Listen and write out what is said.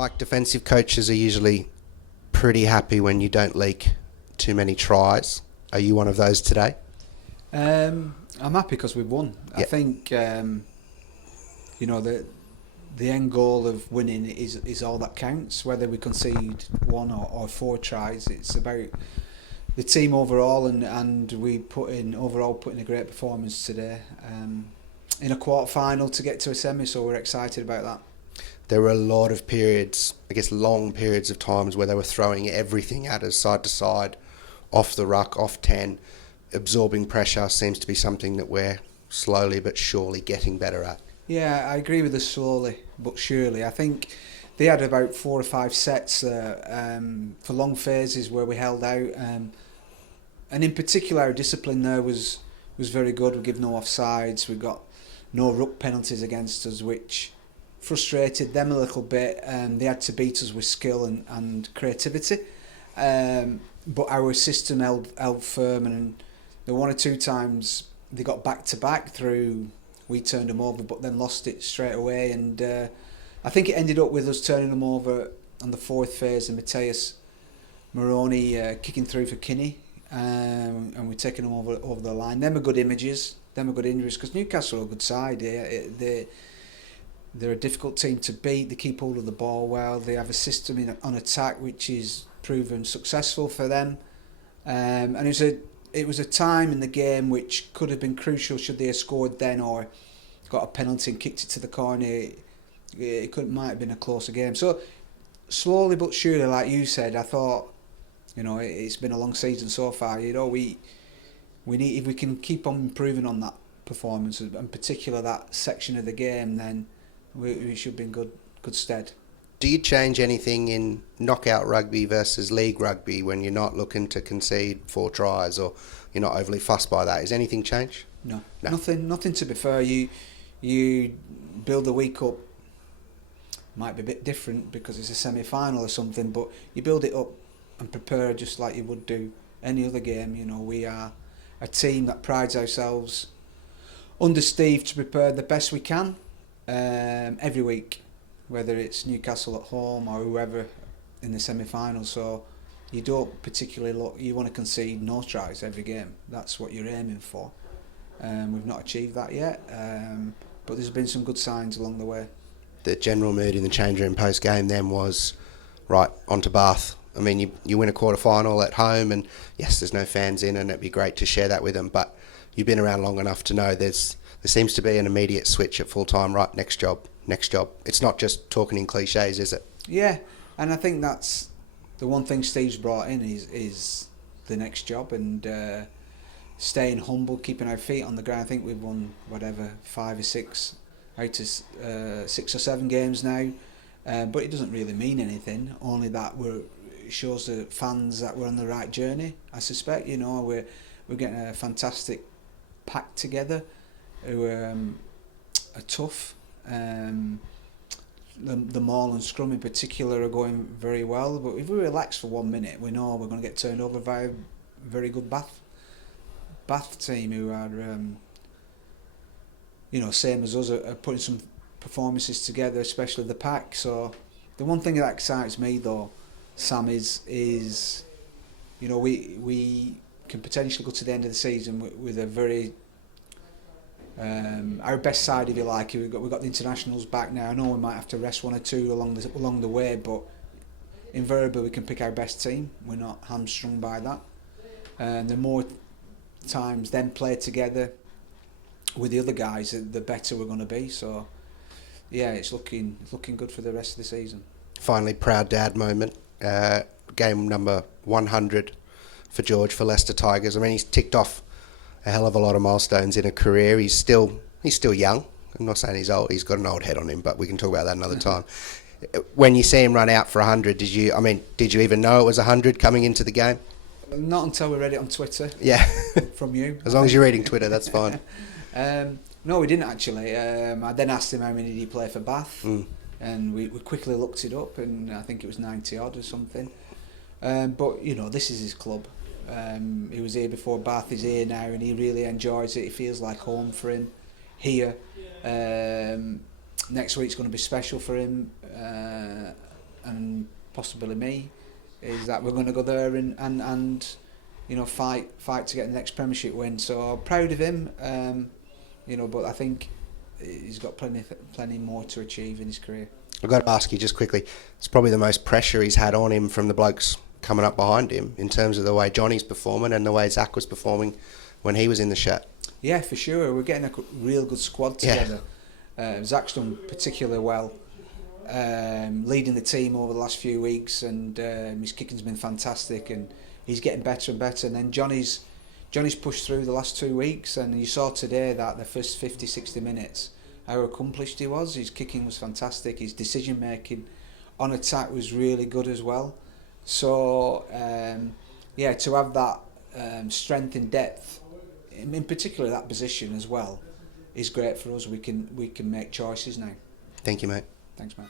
Like defensive coaches are usually pretty happy when you don't leak too many tries. Are you one of those today? I'm happy because we've won. I Yep. think you know the end goal of winning is all that counts. Whether we concede one or four tries, it's about the team overall, and we put in a great performance today in a quarter final to get to a semi. So we're excited about that. There were a lot of periods, I guess long periods of times where they were throwing everything at us side to side, off the ruck, off 10. Absorbing pressure seems to be something that we're slowly but surely getting better at. Yeah, I agree with us slowly but surely. I think they had about 4 or 5 sets for long phases where we held out, and in particular our discipline there was very good. We give no offsides, we got no ruck penalties against us, which frustrated them a little bit. They had to beat us with skill and creativity, but our system held firm, and the one or two times they got back to back through, we turned them over but then lost it straight away, and I think it ended up with us turning them over on the fourth phase and Mateus Moroni kicking through for Kinney, and we're taking them over the line. Them are good images, because Newcastle are a good side. They're a difficult team to beat. They keep hold of the ball well. They have a system on attack which is proven successful for them. And it was a time in the game which could have been crucial should they have scored then or got a penalty and kicked it to the corner. Might have been a closer game. So slowly but surely, like you said, I thought, it's been a long season so far. We need, if we can keep on improving on that performance, in particular that section of the game, then we should be in good stead. Do you change anything in knockout rugby versus league rugby when you're not looking to concede 4 tries or you're not overly fussed by that? Is anything change? No. Nothing to be fair. You build the week up, might be a bit different because it's a semi-final or something, but you build it up and prepare just like you would do any other game. We are a team that prides ourselves under Steve to prepare the best we can every week, whether it's Newcastle at home or whoever in the semi-final. So you don't particularly you want to concede no tries every game. That's what you're aiming for. We've not achieved that yet, but there's been some good signs along the way. The general mood in the change room post-game then was, right, on to Bath. I mean, you win a quarter-final at home, and yes, there's no fans in, and it'd be great to share that with them, but you've been around long enough to know there seems to be an immediate switch at full-time, right, next job. It's not just talking in cliches, is it? Yeah, and I think that's the one thing Steve's brought in is the next job, and staying humble, keeping our feet on the ground. I think we've won, 5 or 6 out of 6 or 7 games now, but it doesn't really mean anything, only that it shows the fans that we're on the right journey, I suspect. We're getting a fantastic pack together who are tough. The maul and scrum in particular are going very well, but if we relax for 1 minute, we know we're going to get turned over by a very good Bath team who are same as us, are putting some performances together, especially the pack. So the one thing that excites me though, Sam, is we can potentially go to the end of the season with a very our best side, if you like. We've got the internationals back now. I know we might have to rest 1 or 2 along the way, but invariably we can pick our best team. We're not hamstrung by that. The more times them play together with the other guys, the better we're going to be. So yeah, it's looking good for the rest of the season. Finally, proud dad moment. Game number 100 for George for Leicester Tigers. I mean, he's ticked off a hell of a lot of milestones in a career. He's still young. I'm not saying he's old. He's got an old head on him, but we can talk about that another time. When you see him run out for 100, did you even know it was 100 coming into the game? Not until we read it on Twitter. Yeah. From you. As long as you're reading Twitter, that's fine. No, we didn't actually. I then asked him how many did he play for Bath, and we quickly looked it up, and I think it was 90 odd or something. But this is his club. He was here before Bath, he's here now, and he really enjoys it. It feels like home for him here. Next week's going to be special for him. and possibly me, is that we're going to go there and you know, fight to get the next Premiership win. So proud of him, you know, but I think he's got plenty more to achieve in his career. I've got to ask you just quickly, it's probably the most pressure he's had on him from the blokes coming up behind him in terms of the way Johnny's performing and the way Zach was performing when he was in the shirt. Yeah, for sure. We're getting a real good squad together. Zach's done particularly well, leading the team over the last few weeks, and his kicking's been fantastic, and he's getting better and better. And then Johnny's pushed through the last 2 weeks, and you saw today that the first 50-60 minutes how accomplished he was. His kicking was fantastic, his decision making on attack was really good as well. So yeah, to have that strength and depth, in particular that position as well, is great for us. We can make choices now. Thank you, mate. Thanks, mate.